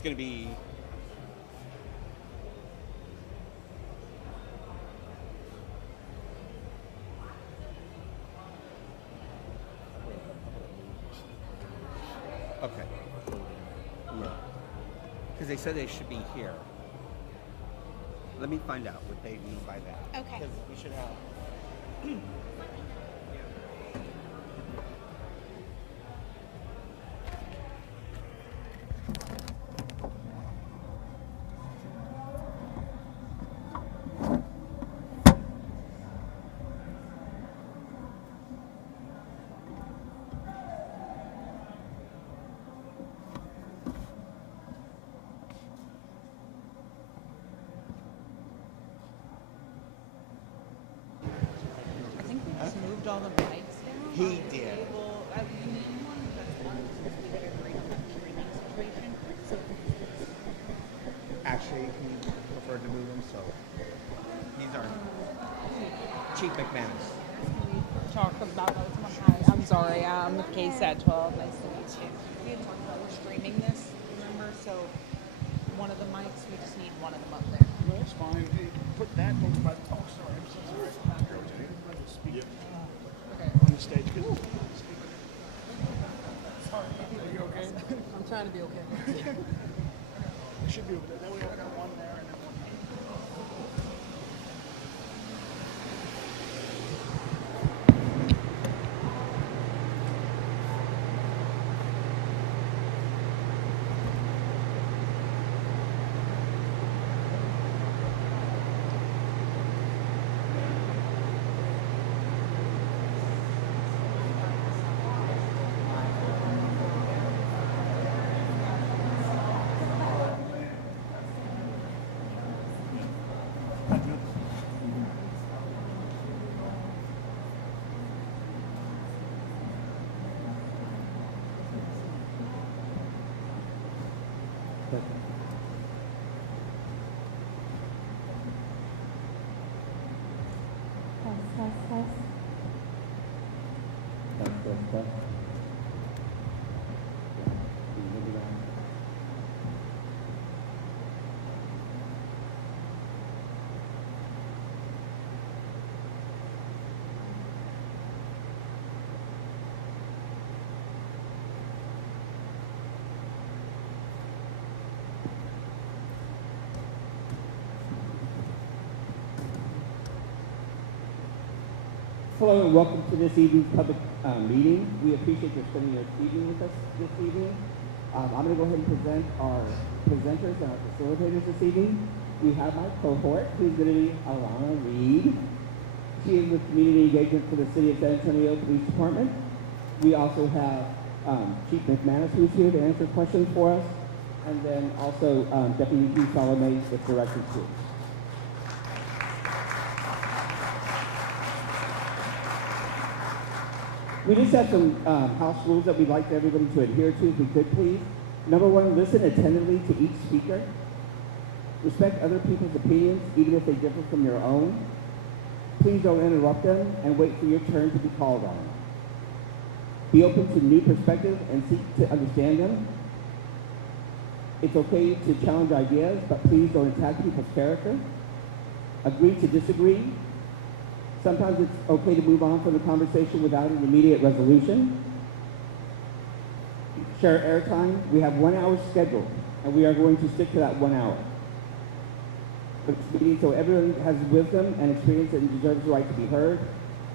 it's going to be. Okay. Yeah. Because they said they should be here. Let me find out what they mean by that. Okay. Because we should have. I think we just moved all the mics down. He did. Well, we need one that's on since we had agreed on the streaming situation. So Actually, he preferred to move them, so he's our Chief McManis. can we talk about Hi, I'm sorry. I'm with KSAT 12. Nice to meet you. We had talked about we're streaming this, remember? So one of the mics, we just need one of them up there. No, it's fine. Hey, put that over by the. Oh, sorry. I'm so sorry. Speak Okay. on the stage. Sorry. Are you okay? I'm trying to be okay. It should be over there. That way I got one there and then one here. Hello and welcome to this evening's public meeting. We appreciate you spending your evening with us this evening. I'm going to go ahead and present our presenters and our facilitators this evening. We have my cohort, who's going to be Alana Reed. She is with Community Engagement for the City of San Antonio Police Department. We also have Chief McManis, who's here to answer questions for us, and then also Deputy Chief Salome with Director 2. We just have some house rules that we'd like everybody to adhere to, if we could please. Number one, listen attentively to each speaker. Respect other people's opinions, even if they differ from your own. Please don't interrupt them and wait for your turn to be called on. Be open to new perspectives and seek to understand them. It's okay to challenge ideas, but please don't attack people's character. Agree to disagree. Sometimes it's okay to move on from the conversation without an immediate resolution. Share airtime. We have 1 hour scheduled, and we are going to stick to that 1 hour. So everyone has wisdom and experience and deserves the right to be heard.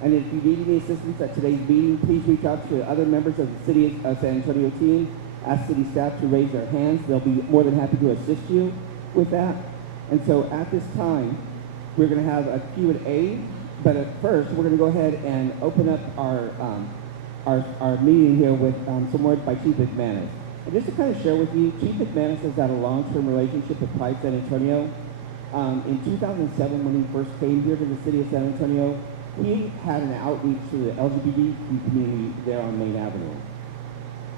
And if you need any assistance at today's meeting, please reach out to other members of the City of San Antonio team. Ask city staff to raise their hands. They'll be more than happy to assist you with that. And so at this time, we're going to have a Q&A. But at first, we're going to go ahead and open up our meeting here with some words by Chief McManis. And just to kind of share with you, Chief McManis has had a long-term relationship with Pride San Antonio. In 2007, when he first came here to the city of San Antonio, he had an outreach to the LGBTQ community there on Main Avenue.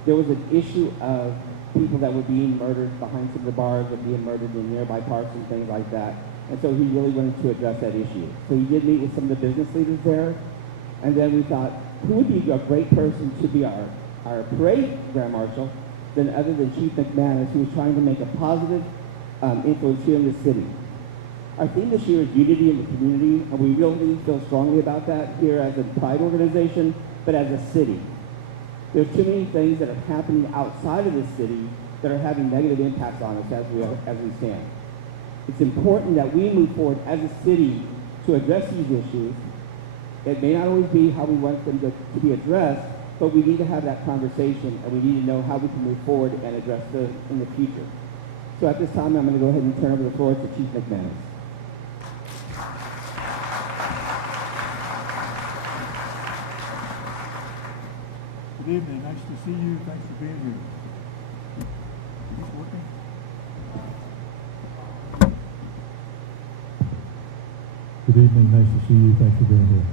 There was an issue of people that were being murdered behind some of the bars, or being murdered in nearby parks and things like that. And so he really wanted to address that issue. So he did meet with some of the business leaders there. And then we thought, who would be a great person to be our parade grand marshal than other than Chief McManis, who is trying to make a positive influence here in the city. Our theme this year is unity in the community, and we really feel strongly about that here as a Pride organization, but as a city. There's too many things that are happening outside of the city that are having negative impacts on us as we stand. It's important that we move forward as a city to address these issues. It may not always be how we want them to be addressed, but we need to have that conversation, and we need to know how we can move forward and address them in the future. So at this time, I'm going to go ahead and turn over the floor to Chief McManis. Good evening. Nice to see you. Thanks for being here. Is this working? Good evening. Nice to see you. Thanks for being here.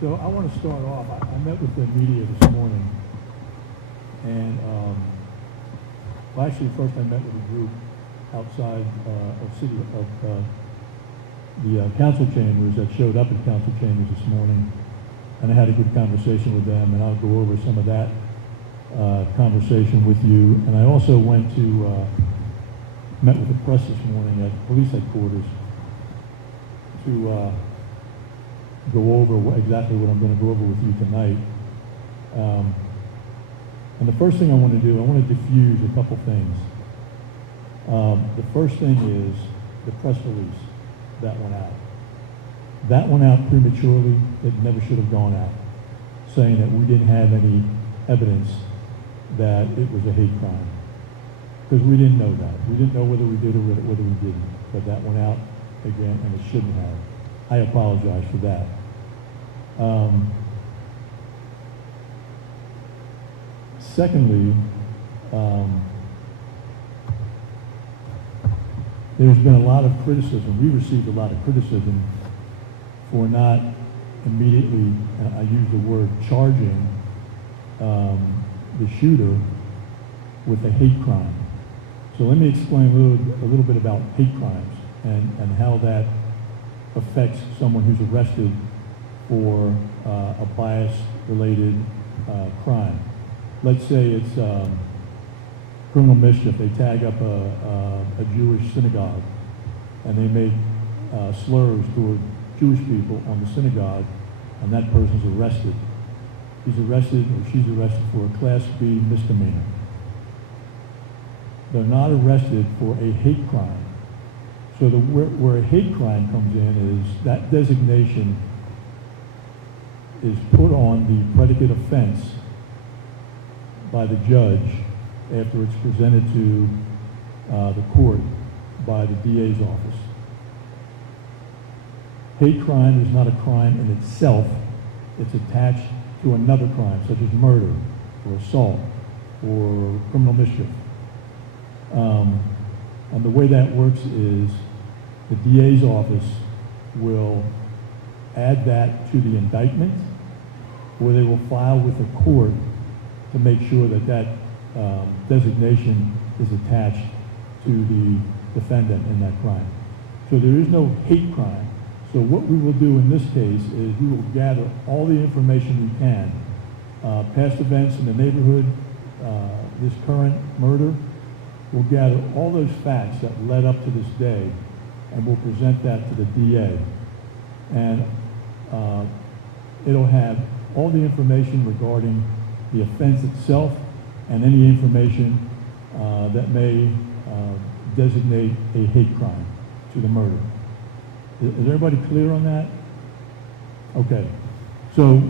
So I want to start off. I met with the media this morning, and well, actually, first I met with a group outside of the council chambers that showed up at council chambers this morning, and I had a good conversation with them, and I'll go over some of that conversation with you. And I also went to met with the press this morning at police headquarters to go over exactly what I'm going to go over with you tonight. And the first thing I want to do, I want to diffuse a couple things. The first thing is the press release that went out. That went out prematurely. It never should have gone out, saying that we didn't have any evidence that it was a hate crime, because we didn't know that. We didn't know whether we did or whether we didn't, but that went out again, and it shouldn't have. I apologize for that. Secondly, there's been a lot of criticism. We received a lot of criticism for not immediately, I use the word, charging the shooter with a hate crime. So let me explain a little bit about hate crimes and how that affects someone who's arrested for a bias-related crime. Let's say it's criminal mischief. They tag up a Jewish synagogue, and they make slurs toward Jewish people on the synagogue, and that person's arrested. He's arrested, or she's arrested for a Class B misdemeanor. They're not arrested for a hate crime. So where a hate crime comes in is that designation is put on the predicate offense by the judge after it's presented to the court by the DA's office. Hate crime is not a crime in itself. It's attached to another crime, such as murder or assault or criminal mischief. And the way that works is the DA's office will add that to the indictment, or they will file with the court to make sure that that designation is attached to the defendant in that crime. So there is no hate crime. So what we will do in this case is we will gather all the information we can, past events in the neighborhood, this current murder. We'll gather all those facts that led up to this day, and we'll present that to the DA. And it'll have all the information regarding the offense itself and any information that may designate a hate crime to the murder. Is everybody clear on that? Okay. So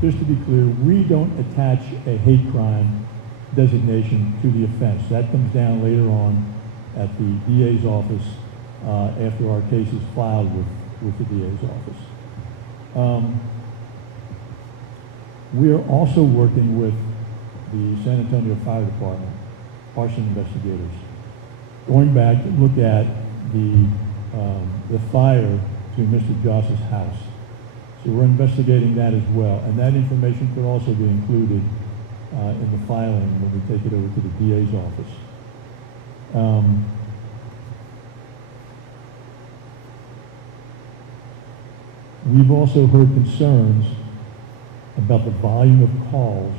just to be clear, we don't attach a hate crime designation to the offense. That comes down later on at the DA's office after our case is filed with the DA's office. We are also working with the San Antonio Fire Department, arson investigators, going back to look at the fire to Mr. Joss's house. So we're investigating that as well, and that information could also be included in the filing when we take it over to the DA's office. we've also heard concerns about the volume of calls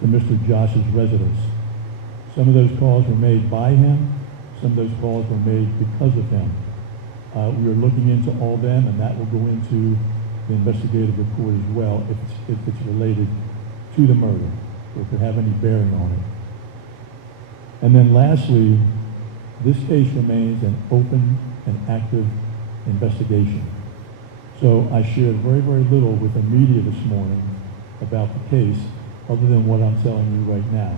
to Mr. Josh's residence. Some of those calls were made by him, some of those calls were made because of him. We are looking into all them, and that will go into the investigative report as well if it's related to the murder, or if it have any bearing on it. And then lastly, this case remains an open and active investigation. So I shared very, very little with the media this morning about the case, other than what I'm telling you right now.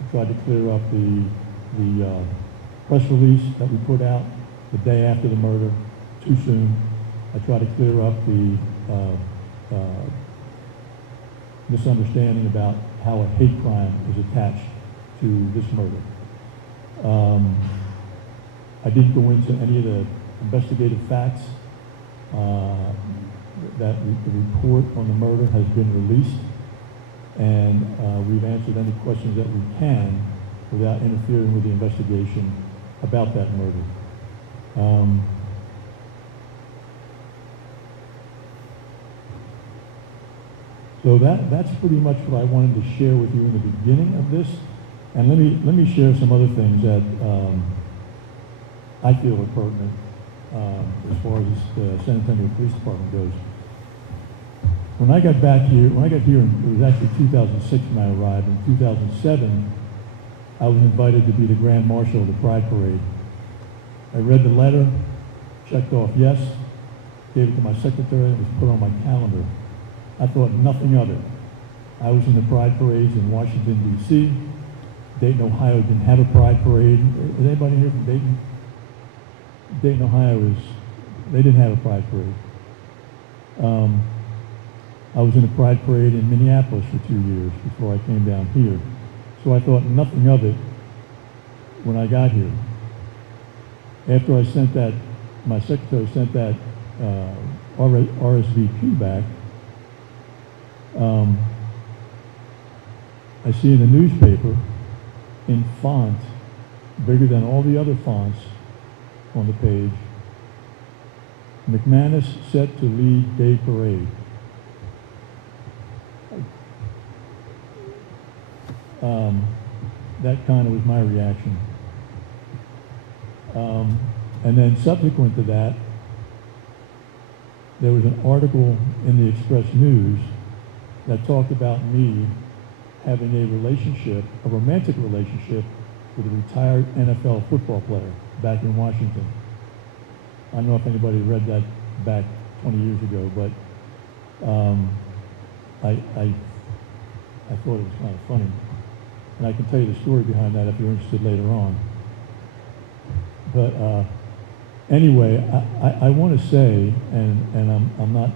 I tried to clear up the press release that we put out the day after the murder, too soon. I tried to clear up the misunderstanding about how a hate crime is attached to this murder. I didn't go into any of the investigative facts. The report on the murder has been released, and we've answered any questions that we can without interfering with the investigation about that murder. So that's pretty much what I wanted to share with you in the beginning of this. And let me share some other things that I feel are pertinent as far as the San Antonio Police Department goes. When I got here, it was actually 2006 when I arrived. In 2007, I was invited to be the Grand Marshal of the Pride Parade. I read the letter, checked off yes, gave it to my secretary, and it was put on my calendar. I thought nothing of it. I was in the Pride Parades in Washington, D.C. Dayton, Ohio didn't have a Pride Parade. Is anybody here from Dayton? Dayton, Ohio they didn't have a Pride Parade. I was in a Pride Parade in Minneapolis for 2 years before I came down here. So I thought nothing of it when I got here. After I sent that, my secretary sent that RSVP back, I see in the newspaper, in font, bigger than all the other fonts on the page, McManis set to lead day parade. That kind of was my reaction. And then subsequent to that, there was an article in the Express News that talked about me having a romantic relationship with a retired NFL football player back in Washington. I don't know if anybody read that back 20 years ago, but I thought it was kind of funny. And I can tell you the story behind that if you're interested later on. But anyway, I want to say, and I'm not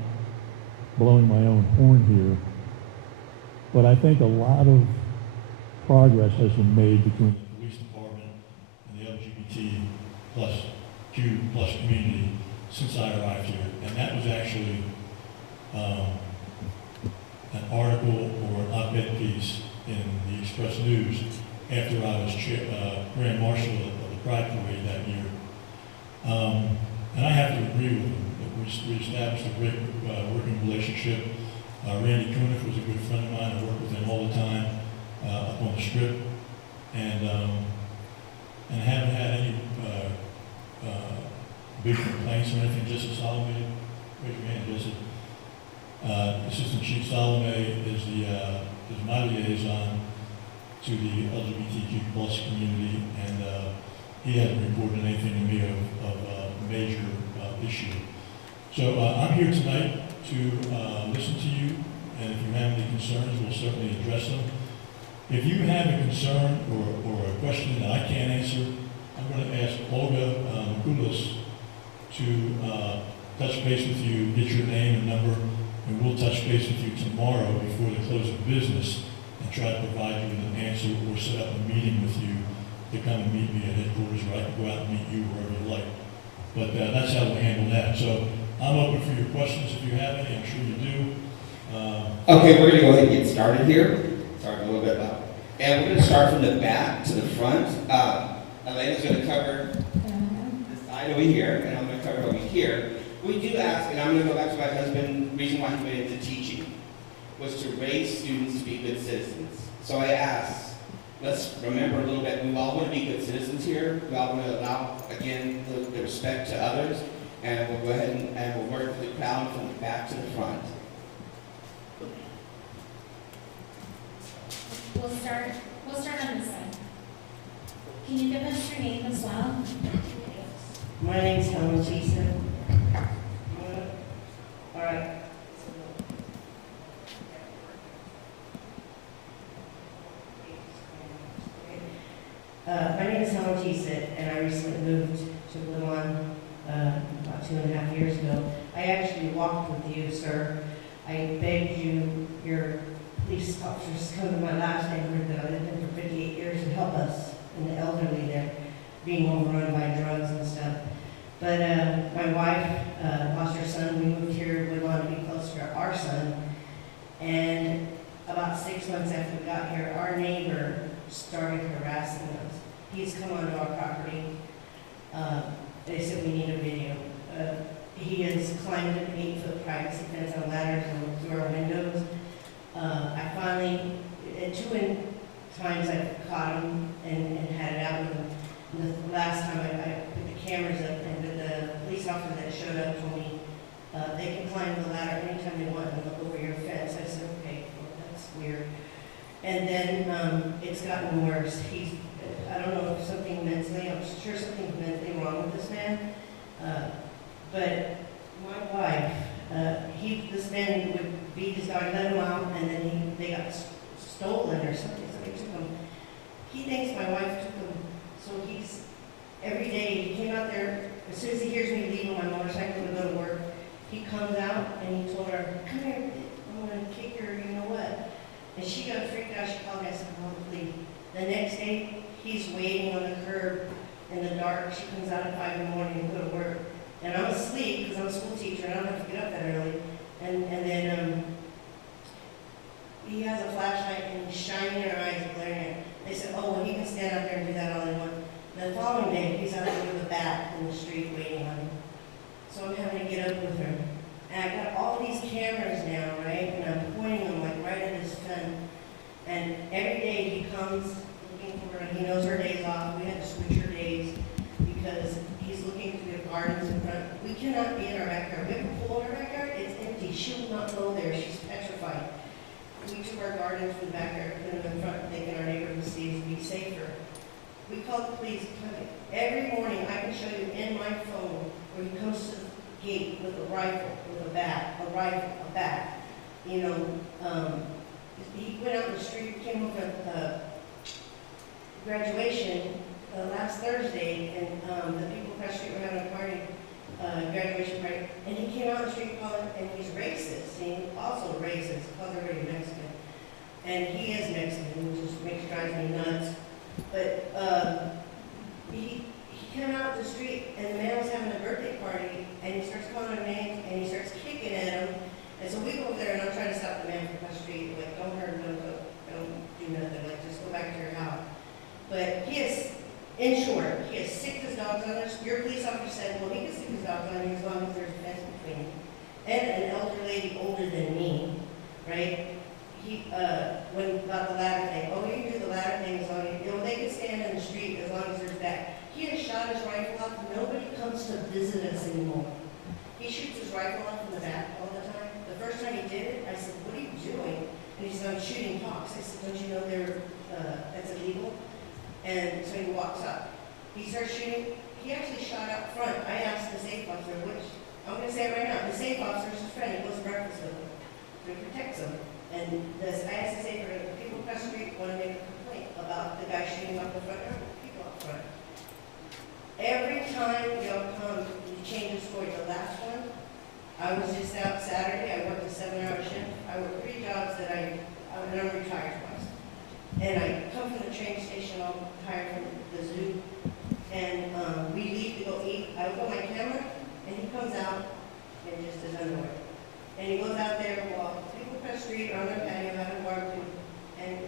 blowing my own horn here, but I think a lot of progress has been made between the police department and the LGBT plus Q plus community since I arrived here. And that was actually an article or an op-ed piece in the Express News after I was Grand Marshal of the Pride Parade that year. And I have to agree with him that we established a great working relationship. Randy Kuniff was a good friend of mine. I worked with him all the time up on the Strip, and I haven't had any big complaints or anything. Justice Salome, raise your hand, Justice. Assistant Chief Salome is my liaison to the LGBTQ plus community, and he hasn't reported anything to me of a major issue. So I'm here tonight to listen to you, and if you have any concerns, we'll certainly address them. If you have a concern or a question that I can't answer, I'm going to ask Olga McManis to touch base with you, get your name and number, and we'll touch base with you tomorrow before the close of business and try to provide you with an answer or set up a meeting with you to come and meet me at headquarters, or I can go out and meet you wherever you like. But that's how we'll handle that. So I'm open for your questions if you have any. I'm sure you do. Okay, we're going to go ahead and get started here. Sorry, a little bit loud. And we're going to start from the back to the front. Elena's going to cover this side over here, and I'm going to cover over here. We do ask, and I'm going to go back to my husband reason why he went into teaching was to raise students to be good citizens. So I asked, let's remember a little bit, we all want to be good citizens here. We all want to allow, again, the respect to others. And we'll go ahead and we'll work with the crowd from the back to the front. We'll start on this side. Can you give us your name as well? My name's Helen Cheeson. All right. My name is Helen Cheeson, and I recently moved to Blue Lawn about 2.5 years ago. I actually walked with you, sir. I begged you, your police officers, to come to my last neighborhood that I lived in for 58 years and help us and the elderly there being overrun by drugs and stuff. But my wife lost her son. We moved here. We wanted to be closer to our son. And about 6 months after we got here, our neighbor started harassing us. He's come onto our property. They said we need a video. He has climbed an 8-foot privacy fence on ladders and through our windows. I finally, at 2 times I caught him and had it out with him. The last time I put the cameras up, and the police officer that showed up told me they can climb the ladder anytime they want and look over your fence. I said, okay, well, that's weird. And then it's gotten worse. I don't know if something mentally, I'm sure something's mentally wrong with this man. But my wife, this man would beat his dog, let him out, and then they got stolen or something. Somebody took him. He thinks my wife took him. So every day, he came out there, as soon as he hears me leaving my motorcycle to go to work, he comes out and he told her, come here, I'm going to kick her, you know what? And she got freaked out, she called me, I said, call the police. The next day, he's waiting on the curb in the dark. She comes out at 5 in the morning to go to work. And I'm asleep because I'm a school teacher and I don't have to get up that early. And then he has a flashlight and he's shining in her eyes and glaring at her. They said, oh, well, he can stand out there and do that all he wants. The following day, he's out there with a bat in the street waiting on him. So I'm having to get up with her. And I got all these cameras now, right? And I'm pointing them like right at his gun. And every day he comes looking for her, and he knows her days off. We had to switch her days because he's looking through the gardens in front. We cannot be in our backyard. We have a pool in our backyard. It's empty. She will not go there. She's petrified. We took our gardens from the backyard, put them in front, thinking our neighborhood sees to be safer. We called the police. Every morning, I can show you in my phone where he comes to the gate with a rifle, with a bat, a rifle, a bat. You know, he went out in the street, came up with graduation last Thursday, and the people across the street were having a party, graduation party, and he came out on the street calling, and he's racist. He also racist, because they're already Mexican. And he is Mexican, which just drives me nuts. But he came out the street, and the man was having a birthday party, and he starts calling him names, and he starts kicking at him. And so we go over there, and I'm trying to stop the man from across the street, like, don't hurt him, don't do nothing, like, just go back to your house. But he is, in short, he has sicked his dogs on us. Your police officer said, well, he can sick his dogs on you as long as there's a fence between him. And an elder lady older than me, right? He, when about the ladder thing, oh, you can do the ladder thing as long as, you know, they can stand in the street as long as there's that. He has shot his rifle off. Nobody comes to visit us anymore. He shoots his rifle off in the back all the time. The first time he did it, I said, what are you doing? And he said, I'm shooting hawks. I said, don't you know that's illegal? And so he walks up. He starts shooting. He actually shot out front. I asked the safe officer, which, I'm going to say it right now, the safe officer is his friend. He goes to breakfast with him. So he protects him. And I asked the safe officer, people across the street want to make a complaint about the guy shooting up the front door, people up front. Every time y'all come, you change the story. The last one, I was just out Saturday. I worked a 7-hour shift. I worked 3 jobs that I'm retired twice. And I come from the train station, I'm hired from the zoo, and we leave to go eat. I open my camera, and he comes out and just is underwear. And he goes out there while people across the street are on their patio having barbecue, and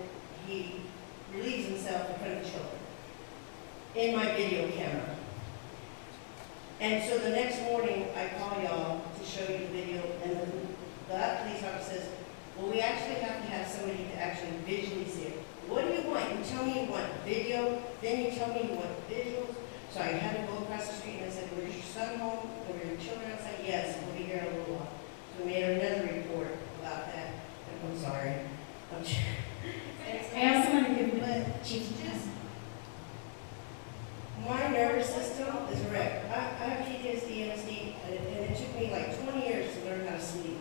he relieves himself in front of children in my video camera. And so the next morning, I call y'all to show you the video, and that police officer says, well, we actually have to have somebody to actually visually see it. What do you want? You tell me you want video, then you tell me you want visuals. So I had to go across the street and I said, where's your son home? Were your children outside? Yes, we'll be here in a little while. So we made another report about that. I'm sorry. I also want to give Chief. My nervous system is wrecked. I have PTSD, MSD, and it took me like 20 years to learn how to sleep.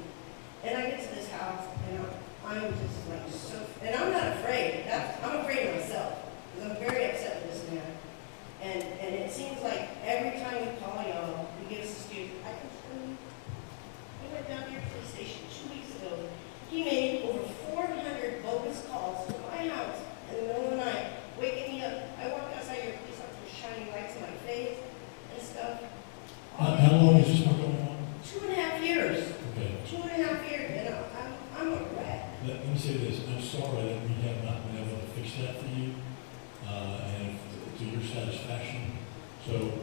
And I get to this house, and I'm just like so, and I'm not afraid. I'm afraid of myself, because I'm very upset with this man. And it seems like every time we call y'all, we give us an excuse. I can show you. I went down here to the police station 2 weeks ago. He made over 400 bogus calls to my house in the middle of the night, waking me up. I walked outside your police officer shining lights in my face and stuff. How long has this been going on? 2.5 years. Okay. 2.5 years, and I'm a wreck. Let me say this, I'm sorry that we have not been able to fix that for you, and to your satisfaction. So,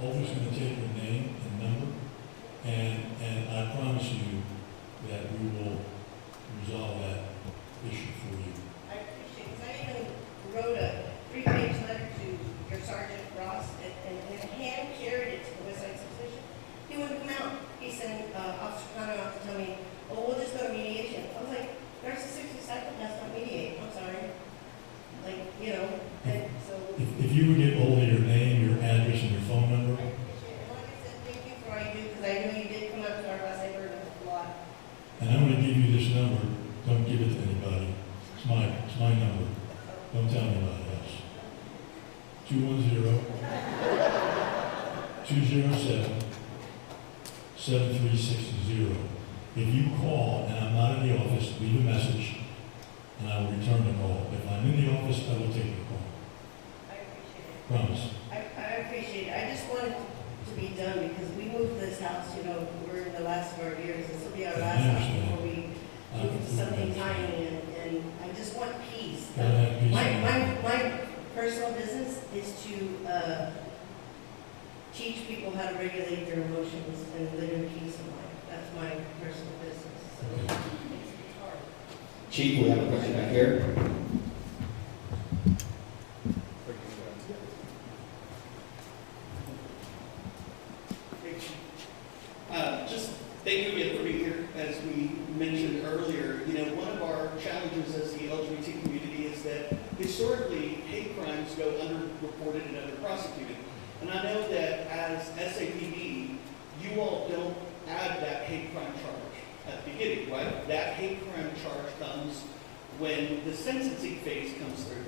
always going to take your name and number, and I promise you that we will resolve that issue for you. I appreciate it, 'cause I even wrote a 3-page letter to your Sergeant Ross and hand carried it to the West Side Substation. He wouldn't come out. He sent Officer Connor out to tell me, oh, we'll just go to mediation. I was like, there's a 60 psychopaths not mediate. I'm sorry. Like, you know, and so. If you would get hold of your name, your address, and your phone number, I appreciate it. And like I said, thank you for all you do, because I know you did come up to our house. I heard a lot. and I'm going to give you this number, don't give it to anybody. It's my number. Don't tell anybody else. 210-207-7360. If you call and I'm not in the office, leave a message and I will return the call. If I'm in the office, I will take the call. I appreciate it. Promise. I appreciate it. I just wanted to be done because we moved this house, you know, we're in the last of our years. This will be our last house before we move to something tiny, and I just want peace. Gotta have peace. My personal business is to teach people how to regulate their emotions and live in peace in life. That's my personal business. So it's hard. Chief, we have a question back here. Just thank you again for being here. As we mentioned earlier, you know, one of our challenges as the LGBT community is that historically hate crimes go underreported and underprosecuted. And I know that as SAPD, you all don't add that hate crime charge at the beginning, right? That hate crime charge comes when the sentencing phase comes through.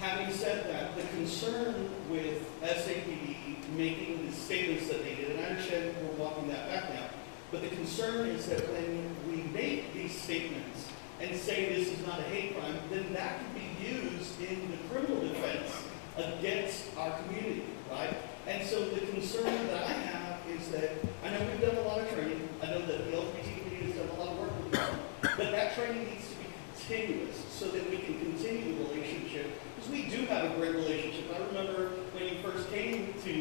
Having said that, the concern with SAPD making the statements that they did, and I understand we're walking that back now, but the concern is that when we make these statements and say this is not a hate crime, then that can be used in the criminal defense against our community, right? And so the concern that I have is that, I know we've done a lot of training, I know that the LGBT community has done a lot of work with you, but that training needs to be continuous so that we can continue the relationship, because we do have a great relationship. I remember when you first came to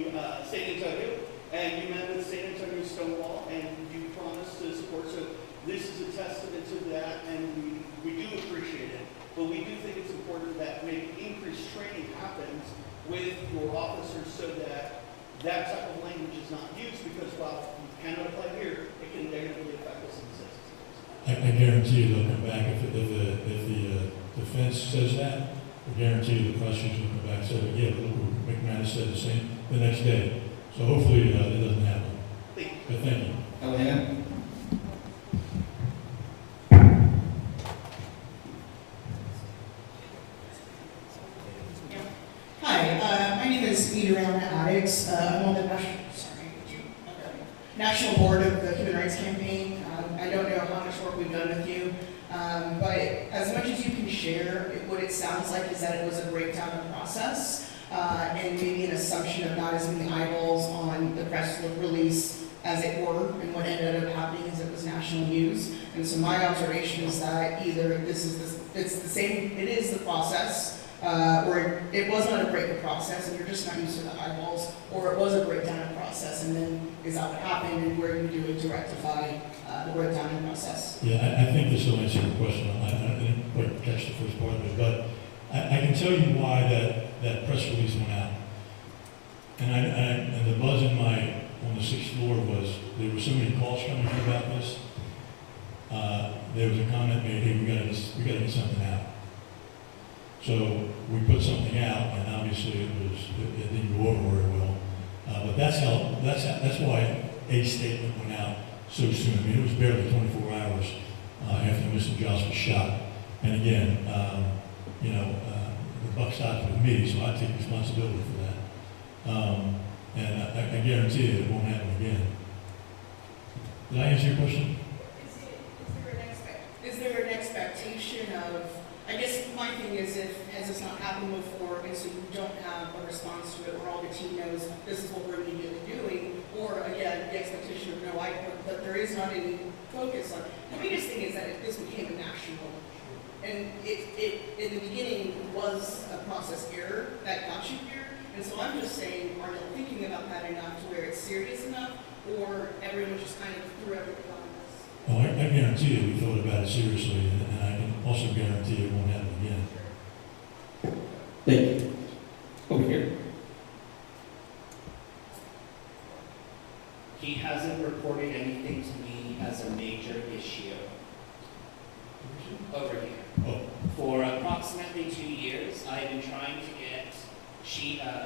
San Antonio, and you met with San Antonio Stonewall, and you promised to support, so this is a testament to that, and we do appreciate it. But we do think it's important that maybe increased training happens with your officers so that that type of language is not used, because while you cannot apply here, it can negatively affect us in the system. I guarantee you they'll come back if the defense says that. I guarantee you the prosecution will come back and say, yeah, look, McManis said the same the next day. So hopefully it doesn't happen. But thank you. Elena? Hi, my name is Ida Addicts. I'm on the National Board of the Human Rights Campaign. I don't know how much work we've done with you, but as much as you can share, what it sounds like is that it was a breakdown of process and maybe an assumption of not as many eyeballs on the press release as it were, and what ended up happening is it was national news. And so my observation is that either it's the same, it is the process, or it was not a breakup process and you're just not used to the eyeballs, or it was a breakdown in process and then is that what happened and what are you doing to rectify the breakdown in process? Yeah, I think this will answer your question. I didn't quite catch the first part of it, but I can tell you why that press release went out. And the buzz on the 6th floor was, there were so many calls coming in about this. There was a comment made, hey, we gotta get something out. So we put something out, and obviously it didn't go over very well. But that's why a statement went out so soon. I mean, it was barely 24 hours after Mr. Joss was shot. And again, the buck stops with me, so I take responsibility for that. And I guarantee you it won't happen again. Did I answer your question? Is there an expectation of, I guess my thing is, has this not happened before, and so you don't have a response to it, where all the team knows this is what we're immediately doing, or again, the expectation of that there is not any focus on. The biggest thing is that this became a national, and it in the beginning was a process error that got you here, and so I'm just saying, are you thinking about that enough to where it's serious enough, or everyone just kind of threw everything on this? Well, I guarantee you we thought about it seriously, and I can also guarantee it won't happen again. Thank you. Over here. He hasn't reported anything to me as a major issue. Over here. Oh. For approximately 2 years, I have been trying to get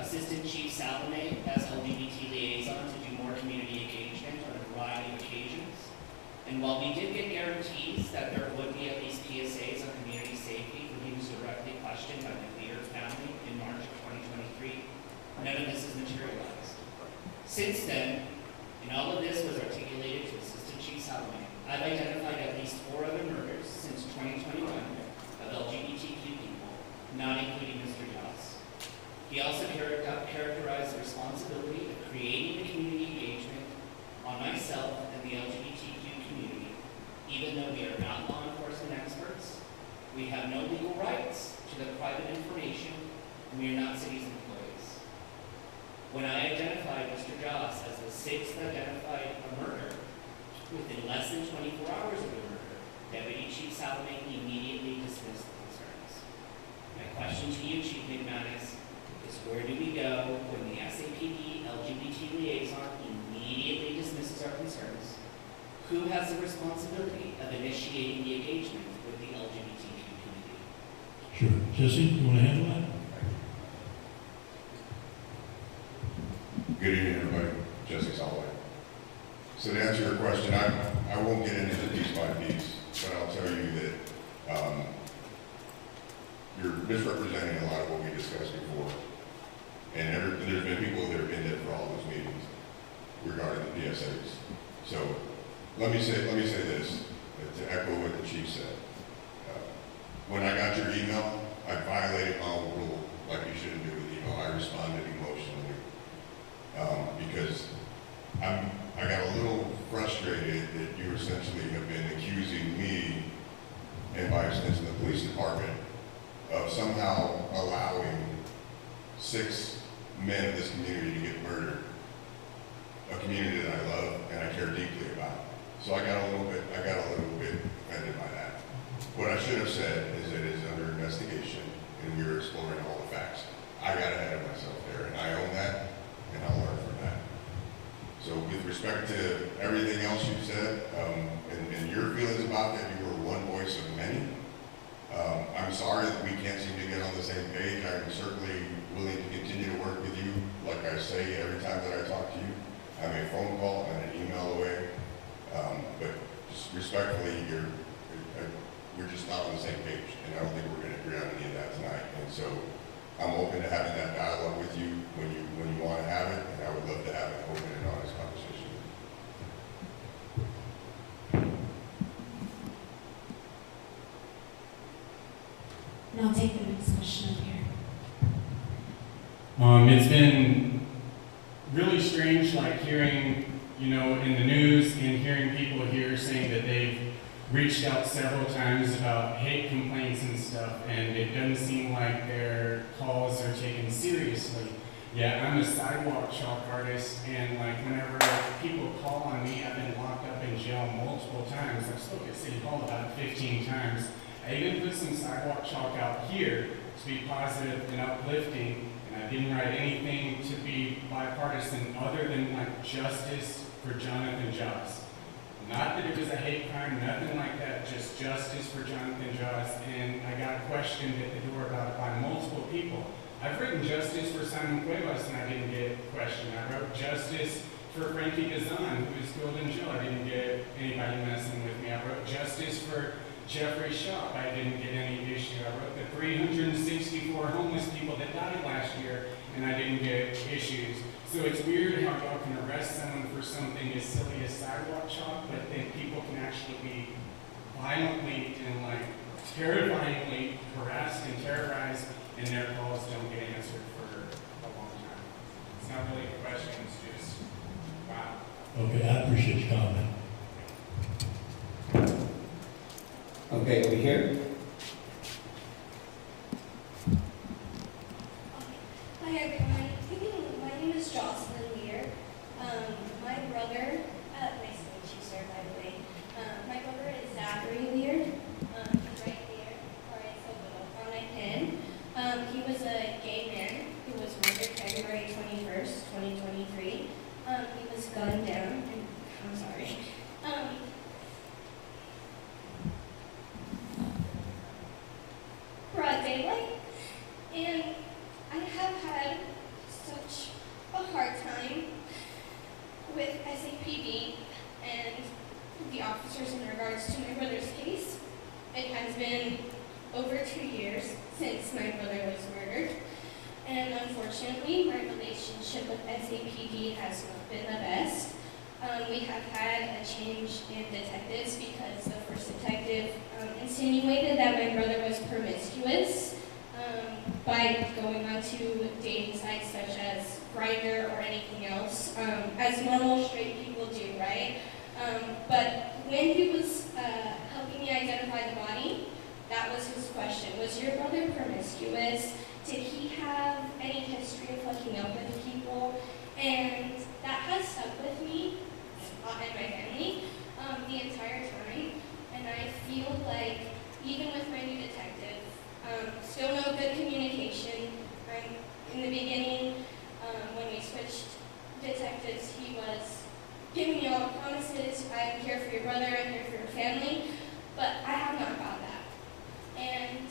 Assistant Chief Salome as LGBT liaison to do more community engagement on a variety of occasions. And while we did get guarantees that there would be at least PSAs on community safety when he was directly questioned by the Leader family in March of 2023, none of this has materialized. Since then, and all of this was articulated to Assistant Chief Salome, I've identified at least 4 other murders since 2021 of LGBTQ people, not including Mr. Joss. He also characterized the responsibility of creating the community engagement on myself and the LGBTQ community. Even though we are not law enforcement experts, we have no legal rights to the private information, and we are not city's employees. When I identified Mr. Joss as the 6th identified murder, within less than 24 hours of the murder, Deputy Chief Salome immediately dismissed the concerns. My question to you, Chief McManis, is where do we go when the SAPD LGBT liaison immediately dismisses our concerns? Who has the responsibility of initiating the engagement with the LGBTQ community? Sure. Jesse, you want to handle that? Good evening, everybody. Jesse Soloway. So to answer your question, I won't get into the piece by piece, but I'll tell you that you're misrepresenting a lot of what we discussed before. And there's been people that have been there for all those meetings regarding the PSAs. So let me say this, to echo what the chief said. When I got your email, I violated my own rule, like you shouldn't do with email. I responded emotionally because I got a little frustrated that you essentially have been accusing me, and by extension the police department, of somehow allowing 6 men of this community to get murdered. A community that I love and I care deeply about. So I got a little bit offended by that. What I should have said is it is under investigation and we are exploring all the facts. I got ahead of myself there, and I own that, and I'll learn from that. So with respect to everything else you've said, and your feelings about that, you were one voice of many. I'm sorry that we can't seem to get on the same page. I'm certainly willing to continue to work with you. Like I say every time that I talk to you, I'm a phone call and an email away. But just respectfully, we're just not on the same page, and I don't think we're going to agree on any of that tonight. And so I'm open to having that dialogue with you when you want to have it, and I would love to have an open and honest conversation with you. And I'll take the next question up here. It's been really strange, like hearing, in the news and hearing people here saying that they've reached out several times about hate complaints and stuff, and it doesn't seem like their calls are taken seriously. Yeah, I'm a sidewalk chalk artist, and like whenever people call on me, I've been locked up in jail multiple times. I've spoken at City Hall about 15 times. I even put some sidewalk chalk out here to be positive and uplifting, and I didn't write anything to be bipartisan other than like justice for Jonathan Joss. Not that it was a hate crime, nothing like that, just justice for Jonathan Joss, and I got questioned at the door about it by multiple people. I've written justice for Simon Cuevas and I didn't get questioned. I wrote justice for Frankie Gazan, who was killed in jail. I didn't get anybody messing with me. I wrote justice for Jeffrey Shaw. I didn't get any issue. I wrote the 364 homeless people that died last year, and I didn't get issues. So it's weird how y'all can arrest someone for something as silly as sidewalk chalk, but then people can actually be violently and like terrifyingly harassed and terrorized, and their calls don't get answered for a long time. It's not really a question, it's just, wow. Okay, I appreciate your comment. Okay, over here. Hi everyone, my name is Jocelyn Lear. My brother, nice to meet you sir, by the way. My brother is Zachary Lear. He's right there, alright, so little, on my pen. He was a gay man who was murdered February 21st, 2023. He was gunned down, I'm sorry. Broad daylight, and I have had such a hard time with SAPD and the officers in regards to my brother's case. It has been over 2 years since my brother was murdered, and unfortunately my relationship with SAPD has not been the best. We have had a change in detectives because the first detective insinuated that my brother was promiscuous by going onto dating sites such as Grindr or anything else, as normal straight people do, right? But when he was helping me identify the body, that was his question. Was your brother promiscuous? Did he have any history of hooking up with people? And that has stuck with me and my family the entire time. And I feel like, even with my new detective, still no good communication. In the beginning, when we switched detectives, he was giving me all the promises. I'm here for your brother, I'm here for your family, but I have not got that. And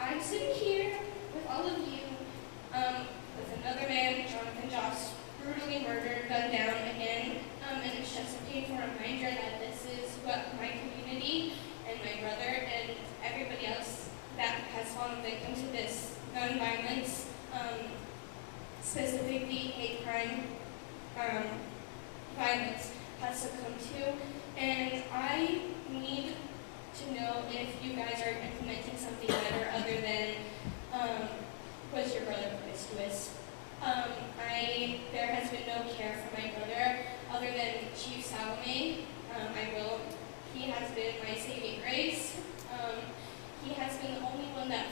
I'm sitting here with all of you, with another man, Jonathan Joss, brutally murdered, gunned down again, and it's just a painful reminder that this is what my community and my brother and everybody else that has fallen victim to this gun violence, specifically hate crime violence, has succumbed to. And I need to know if you guys are implementing something better other than was your brother promiscuous. There has been no care for my brother other than Chief Salome. He has been my saving grace. He has been the only one that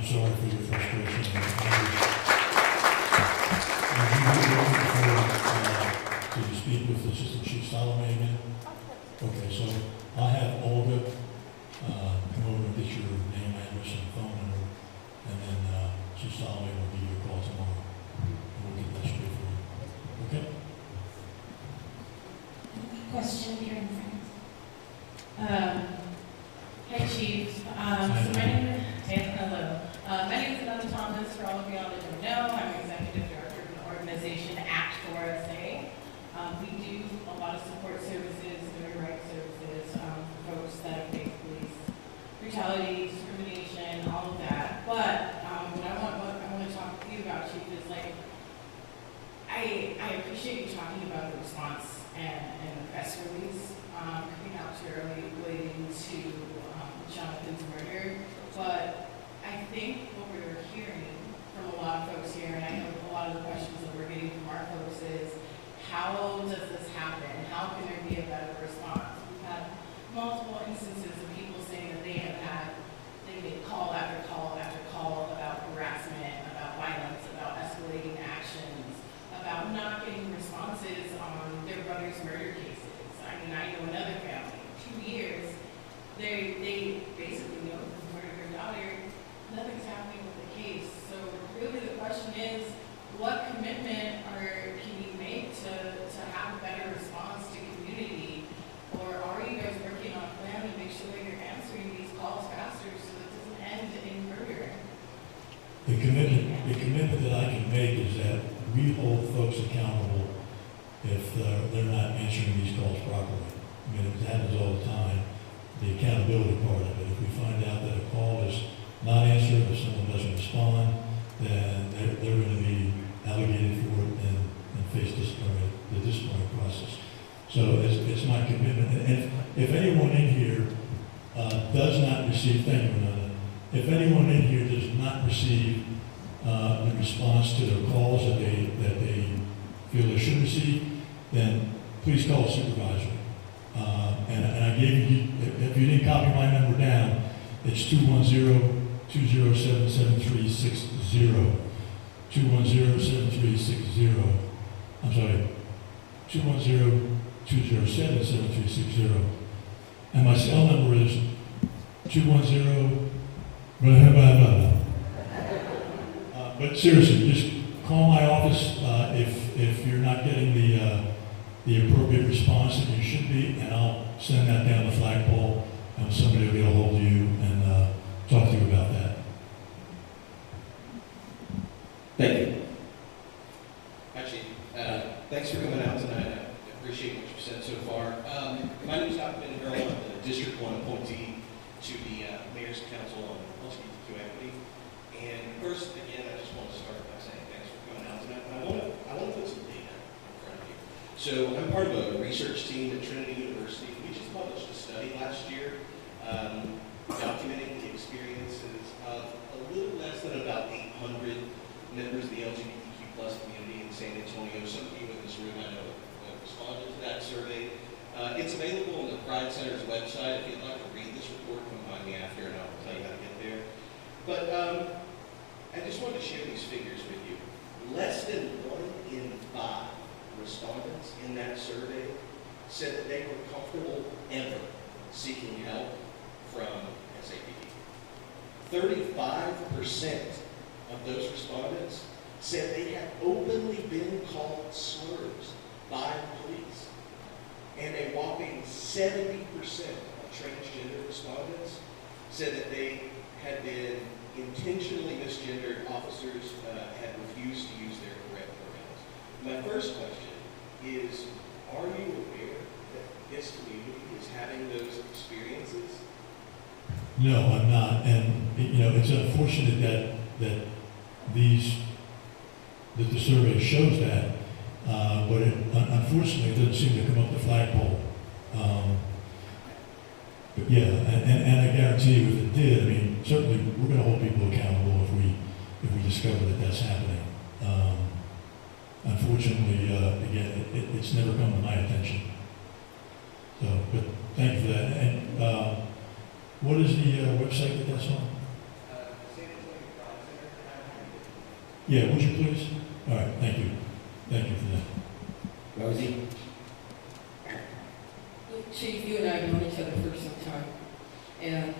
I'm sorry for your frustration. Did you speak with Assistant Chief Salome again? Okay, so I'll have Olga come over and get your name, address, and phone number, and then Chief Salome will give you a call tomorrow, and we'll get that straight for you. Okay? Question here in front. Hi, Chief. So my name is Anna Thomas. For all of y'all that don't know, I'm executive director of an organization, ACT for SA. We do a lot of support services, civil rights services, for folks that have faced police brutality, discrimination, all of that. But what I want to talk to you about, Chief, is like I appreciate you talking about the response and the press release coming out too early relating to Jonathan's murder. But I think what we're hearing from a lot of folks here, and I know a lot of the questions that we're getting from our folks is, how does this happen? How can there be a better response? We've had multiple instances of people saying that they made call after call after call about harassment, about violence, about escalating actions, about not getting responses on their brother's murder cases. I mean, I know another family, 2 years, they basically know who murdered their daughter, nothing's happening with the case. So really the question is, what commitment can you make to have a better response to community? Or are you guys working on a plan to make sure that you're answering these calls faster so that it doesn't end in murder? The commitment that I can make is that we hold folks accountable if they're not answering these calls properly. I mean, it happens all the time. The accountability part of it. If we find out that a call is not answered, if someone doesn't respond, then they're going to be allocated for it and face the disciplinary process. So it's my commitment. And if anyone in here does not receive, thank you, Renata, if anyone in here does not receive the response to their calls that they feel they should receive, then please call a supervisor. And I gave you, if you didn't copy my number down, it's 210-207-7360. 210-7360. I'm sorry, 210-207-7360. And my cell number is 210, blah, blah, blah, blah. But seriously, just call my office if you're not getting the appropriate response that you should be, and I'll send that down the flagpole, and somebody will get a hold of you and talk to you about that. Thank you. Hi, Chief. Thanks for coming out tonight. I appreciate what you've said so far. My name is Dr. Ben Earl. I'm the District 1 appointee to the Mayor's Council on LGBTQ Equity. And first, again, I just want to start by saying thanks for coming out tonight. But I want to put some data in front of you. So I'm part of a research team at Trinity University. We just published a study last year documenting the experiences of a little less than about 800 members of the LGBTQ plus community in San Antonio. Some of you in this room I know have responded to that survey. It's available on the Pride Center's website. If you'd like to read this report, come find me after and I'll tell you how to get there. But I just wanted to share these figures with you. Less than 1 in 5 respondents in that survey said that they were comfortable ever seeking help from SAPD. 35% of those respondents said they had openly been called slurs by police. And a whopping 70% of transgender respondents said that they had been intentionally misgendered. Officers had refused to use their correct pronouns. My first question is, are you aware that this community is having those experiences? No, I'm not. And it's unfortunate that the survey shows that, but unfortunately it doesn't seem to come up the flagpole. But yeah, and I guarantee you if it did, I mean, certainly we're going to hold people accountable if we discover that that's happening. Unfortunately, again, it's never come to my attention. So, but thank you for that. And what is the website that that's on? San Antonio Yeah, would you please? All right, thank you. Thank you for that. Rosie? Chief, you and I have known each other for some time, and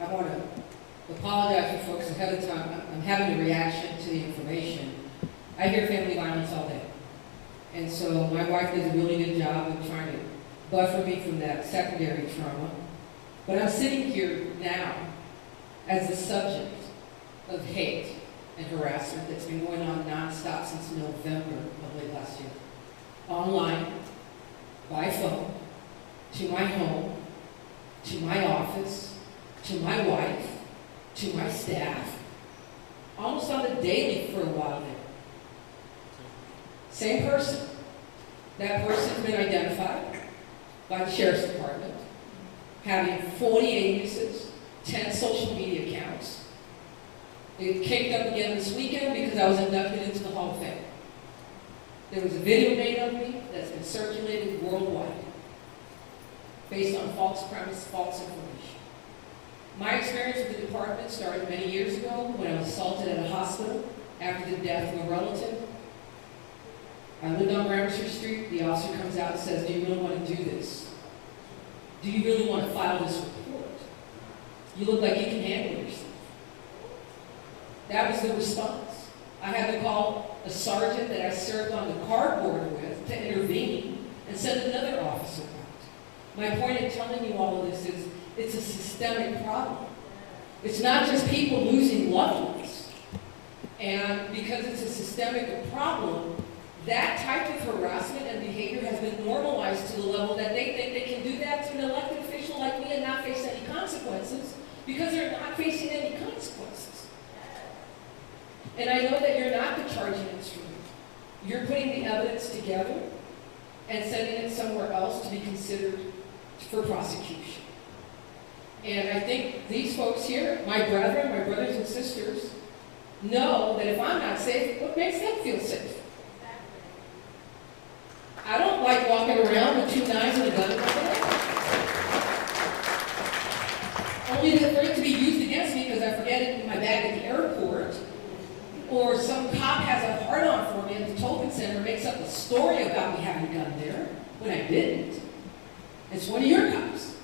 I want to apologize for folks ahead of time. I'm having a reaction to the information. I hear family violence all day, and so my wife does a really good job of trying to buffer me from that secondary trauma. But I'm sitting here now as the subject of hate and harassment that's been going on nonstop since November of late last year. Online, by phone, to my home, to my office, to my wife, to my staff, almost on the daily for a while there. Same person. That person's been identified by the Sheriff's Department, having 40 aliases, 10 social media accounts. It kicked up again this weekend because I was inducted into the Hall of Fame. There was a video made of me that's been circulated worldwide based on false premise, false information. My experience with the department started many years ago when I was assaulted at a hospital after the death of a relative. I lived on Ramsey Street. The officer comes out and says, "Do you really want to do this? Do you really want to file this report? You look like you can handle yourself." That was the response. I had to call a sergeant that I served on the cardboard with to intervene and send another officer out. My point in telling you all of this is it's a systemic problem. It's not just people losing loved ones. And because it's a systemic problem, that type of harassment and behavior has been normalized to the level that they think they can do that to an elected official like me and not face any consequences because they're not facing any consequences. And I know that you're not the charging instrument. You're putting the evidence together and sending it somewhere else to be considered for prosecution. And I think these folks here, my brethren, my brothers and sisters, know that if I'm not safe, what makes them feel safe? I don't like walking around with 2 knives and a gun in my bag. Only for it to be used against me because I forget it in my bag at the airport, or some cop has a hard-on for me at the Tolkien Center, makes up a story about me having a gun there when I didn't. It's one of your cops,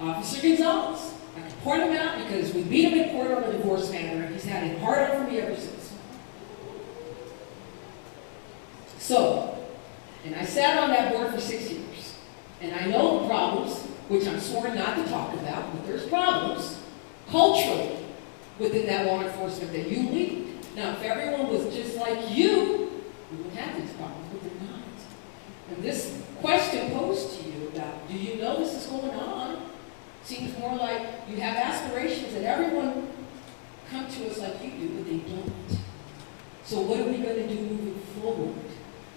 Officer Gonzalez. I can point him out because we beat him in court on a divorce matter, and he's had a hard-on for me ever since. So, and I sat on that board for 6 years, and I know the problems, which I'm sworn not to talk about, but there's problems culturally within that law enforcement that you lead. Now, if everyone was just like you, we wouldn't have these problems, but they're not. And this question posed to you about, do you know this is going on, seems more like you have aspirations that everyone come to us like you do, but they don't. So what are we going to do moving forward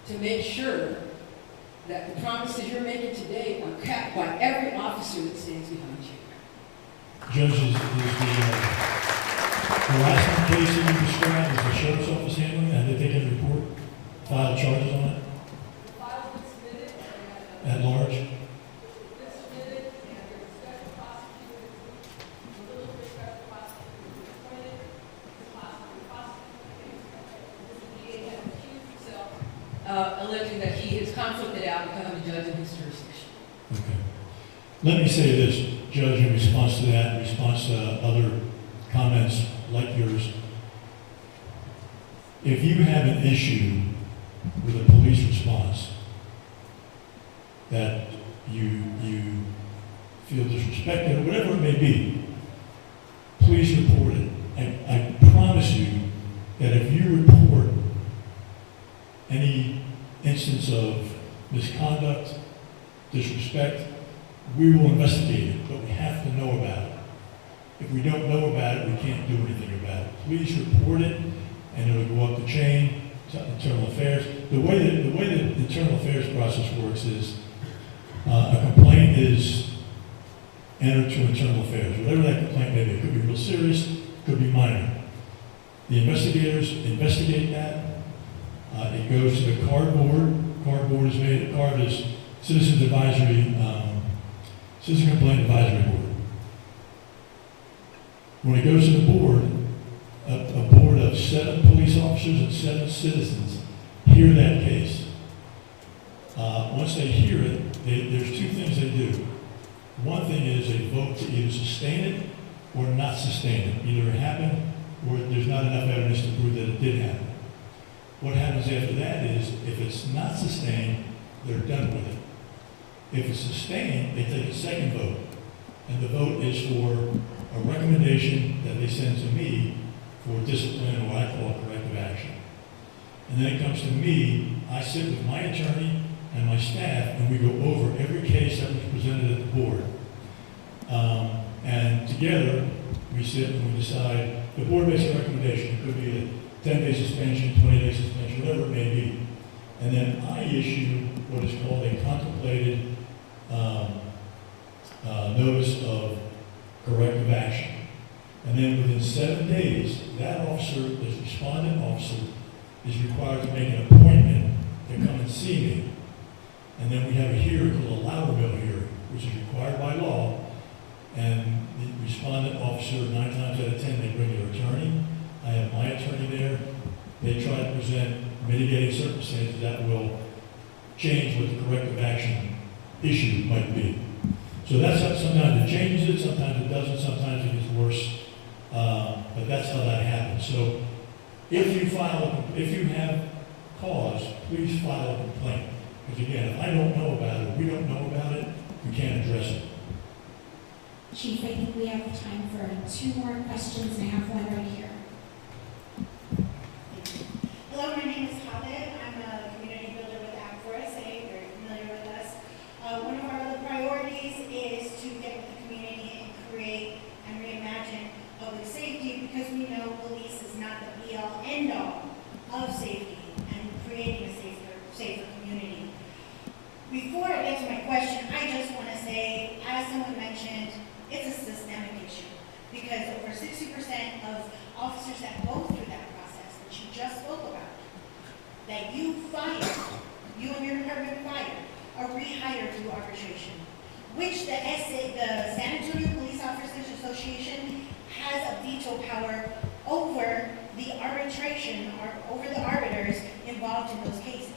to make sure that the promises you're making today are kept by every officer that stands behind you? Judges, the last case that you described is the sheriff's office handling, and did they get a report, filed charges on it? The file's been submitted. At large? It's submitted, and there's a special prosecutor, a little bit special prosecutor who's appointed, the prosecutor, the DA has accused himself, alleging that he is conflicted out because I'm a judge in his jurisdiction. Okay. Let me say this, Judge, in response to that, in response to other comments like yours. If you have an issue with a police response that you feel disrespected or whatever it may be, please report it. I promise you that if you report any instance of misconduct, disrespect, we will investigate it, but we have to know about it. If we don't know about it, we can't do anything about it. Please report it, and it'll go up the chain to internal affairs. The way that the internal affairs process works is a complaint is entered to internal affairs. Whatever that complaint may be, it could be real serious, it could be minor. The investigators investigate that. It goes to the card board. Card board is made. Card is Citizen Complaint Advisory Board. When it goes to the board, a board of 7 police officers and 7 citizens hear that case. Once they hear it, there's 2 things they do. One thing is they vote to either sustain it or not sustain it. Either it happened or there's not enough evidence to prove that it did happen. What happens after that is, if it's not sustained, they're done with it. If it's sustained, they take a second vote. And the vote is for a recommendation that they send to me for discipline, or what I call corrective action. And then it comes to me, I sit with my attorney and my staff, and we go over every case that was presented at the board. And together, we sit and we decide, the board makes a recommendation. It could be a 10-day suspension, 20-day suspension, whatever it may be. And then I issue what is called a contemplated notice of corrective action. And then within 7 days, that officer, this respondent officer, is required to make an appointment to come and see me. And then we have a hearing called a Loudermill hearing, which is required by law. And the respondent officer, 9 times out of 10, they bring their attorney. I have my attorney there. They try to present mitigating circumstances that will change what the corrective action issue might be. So that's how, sometimes it changes it, sometimes it doesn't, sometimes it gets worse. But that's how that happens. So if you have cause, please file a complaint. Because again, if I don't know about it, we don't know about it, we can't address it. Chief, I think we have time for 2 more questions, and I have one right here. Hello, my name is Khaled. I'm a community builder with Act4SA. You're familiar with us. One of our other priorities is to get with the community and create and reimagine public safety, because we know police is not the be-all, end-all of safety and creating a safer community. Before I get to my question, I just want to say, as someone mentioned, it's a systemic issue, because over 60% of officers that go through that process that you just spoke about, that you fired, you and your department fired, are rehired through arbitration, which the San Antonio Police Officers Association has a veto power over the arbitration, or over the arbiters involved in those cases.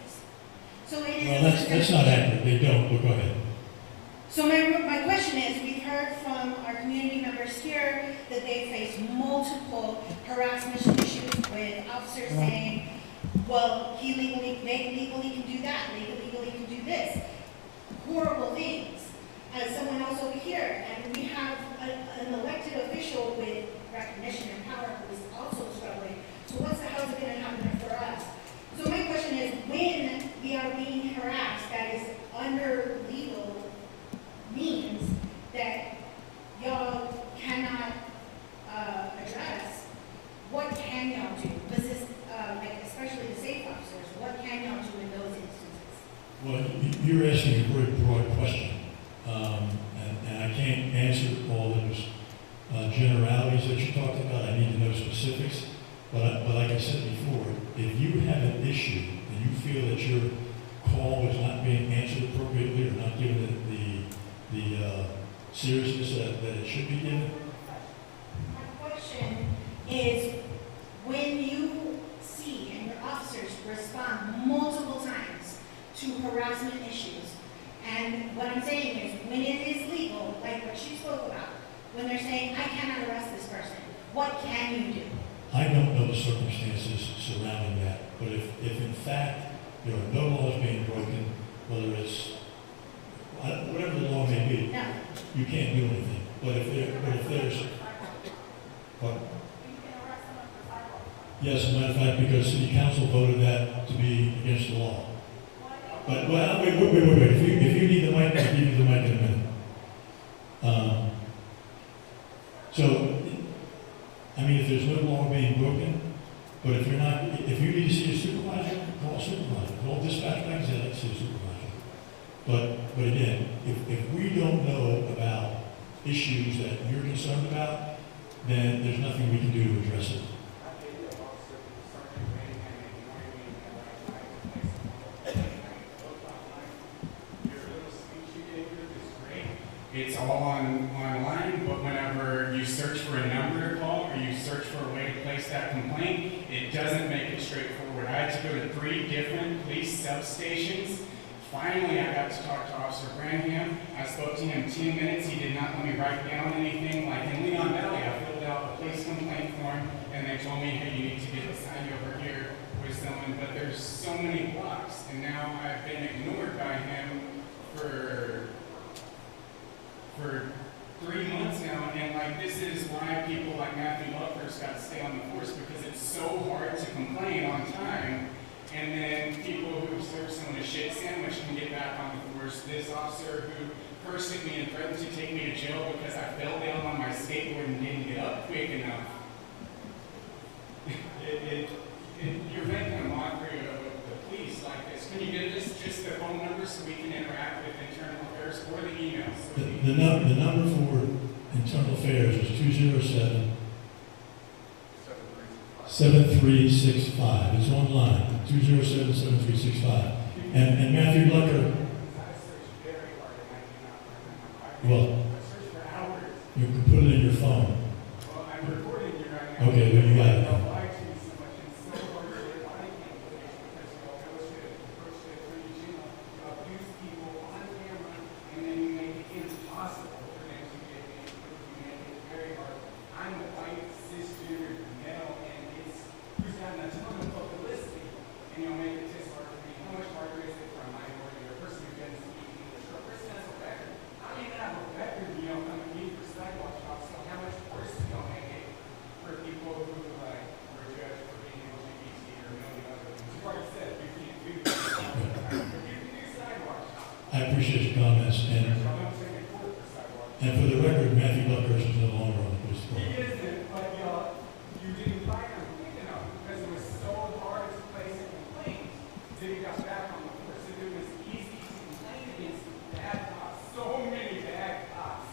So it is. Well, that's not accurate. They don't, but go ahead. So my question is, we've heard from our community members here that they face multiple harassment issues with officers saying, well, they legally can do that, legally can do this. Horrible things. As someone else over here, and we have an elected official with recognition and power who is also struggling. So how's it going to happen for us? So my question is, when we are being harassed, that is under legal means that y'all cannot address, what can y'all do? This is, especially the safe officers, what can y'all do in those instances? Well, you're asking a very broad question, and I can't answer all those generalities that you talked about. I need to know specifics. But like I said before, if you have an issue and you feel that your call is not being answered appropriately or not given the seriousness that it should be given. My question is, when you see and your officers respond multiple times to harassment issues, and what I'm saying is, when it is legal, like what you spoke about, when they're saying, I cannot arrest this person, what can you do? I don't know the circumstances surrounding that, but if in fact there are no laws being broken, whether it's whatever the law may be, no. You can't do anything. But if there's what? Yes, as a matter of fact, because City Council voted that to be against the law. But well, wait. If you need the mic, I'll give you the mic in a minute. So, I mean, if there's no law being broken, but if you need to see a supervisor, call a supervisor. Call dispatch back and say, let's see a supervisor. But again, if we don't know about issues that you're concerned about, then there's nothing we can do to address it. It's all online, but whenever you search for a number to call or you search for a way to place that complaint, complaint, it doesn't make it straightforward. I had to go to 3 different police substations. Finally, I got to talk to Officer Branham. I spoke to him 10 minutes. He did not let me write down anything. Like in Leon Valley, I filled out a police complaint form, and they told me, hey, you need to get signed over here with someone. But there's so many blocks, and now I've been ignored by him for 3 months now, and like this is why people like Matthew Luckers got to stay on the force, because it's so hard to complain on time, and then people who serve someone a shit sandwich can get back on the force. This officer who cursed at me and threatened to take me to jail because I fell down on my skateboard and didn't get up quick enough. You're making a mockery of the police like this. Can you give us just the phone number so we can interact with internal affairs, or the emails? The number for internal affairs is 207-7365. It's online, 207-7365. And Matthew Lucker, well, you can put it in your phone. Okay, well, you got it. I appreciate your comments, and for the record, Matthew Luckers is no longer on the police department. He isn't, but you didn't find him quick enough because it was so hard to place a complaint until you got back on the force. If it was easy to complain against bad cops, so many bad cops.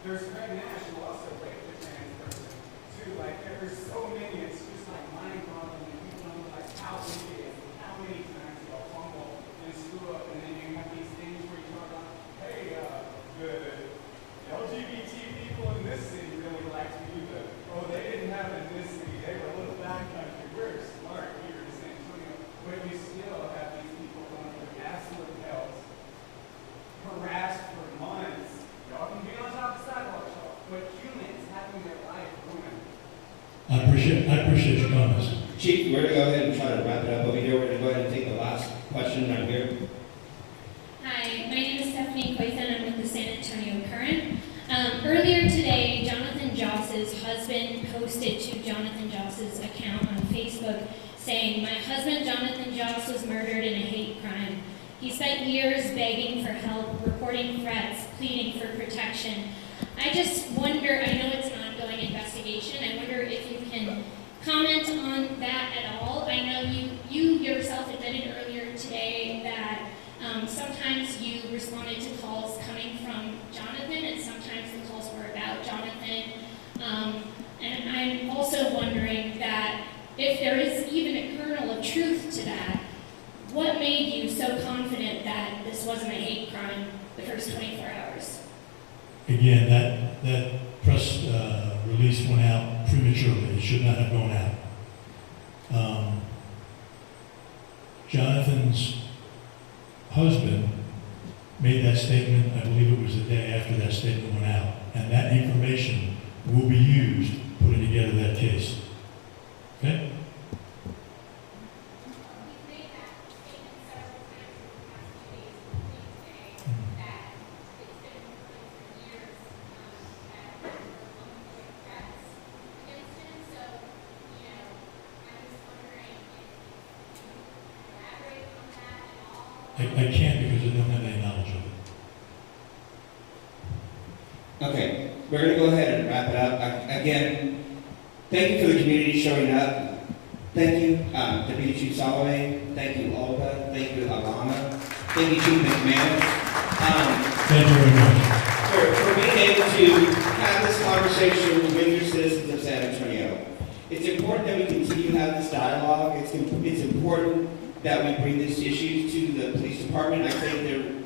There's Fred Nash who also raped a trans person too. Like there's so many, it's just like mind-boggling. And you know like how big it is, how many times you'll fumble and screw up, and then you have these things where you talk about, hey, the LGBT people in this city really liked me, but they didn't have it in this city. They were a little backcountry. We're smart here in San Antonio, but you still have these people going through absolute hell, harassed for months. Y'all can be on top of sidewalks, but humans having their life ruined. I appreciate your comments. Chief, we're going to go ahead and try to wrap it up over here. We're going to go ahead and take the last question right here. Hi, my name is Stephanie Quayson. I'm with the San Antonio Current. Earlier today, Jonathan Joss's husband posted to Jonathan Joss's account on Facebook saying, "My husband Jonathan Joss was murdered in a hate crime. He spent years begging for help, reporting threats, pleading for protection." I just wonder, I know it's an ongoing investigation, I wonder if you can comment on that at all. I know you yourself admitted earlier today that sometimes you responded to calls coming from Jonathan, and sometimes the calls were about Jonathan. And I'm also wondering that if there is even a kernel of truth to that, what made you so confident that this wasn't a hate crime the first 24 hours? Again, that press release went out prematurely. It should not have gone out. Jonathan's husband made that statement, I believe it was the day after that statement went out, and that information will be used putting together that case. Okay? I can't because I don't have any knowledge of it. Okay, we're going to go ahead and wrap it up. Again, thank you for the community showing up. Thank you, Deputy Chief Soloway. Thank you, Olga. Thank you, Alana. Thank you, Chief McManis. Thank you very much. For being able to have this conversation with your citizens of San Antonio. It's important that we continue to have this dialogue. It's important that we bring these issues to the police department. I think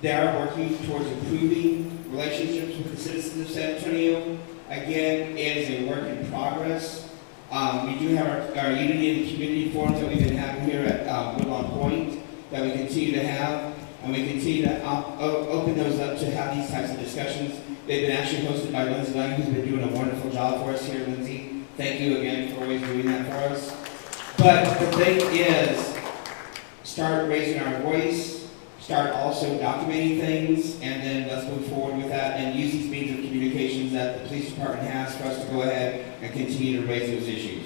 they are working towards improving relationships with the citizens of San Antonio. Again, it is a work in progress. We do have our unity and community forums that we've been having here at Woodlawn Point that we continue to have, and we continue to open those up to have these types of discussions. They've been actually hosted by Lindsay Lang, who's been doing a wonderful job for us here, Lindsay. Thank you again for always doing that for us. But the thing is, start raising our voice, start also documenting things, and then let's move forward with that and use these means of communications that the police department has for us to go ahead and continue to raise those issues.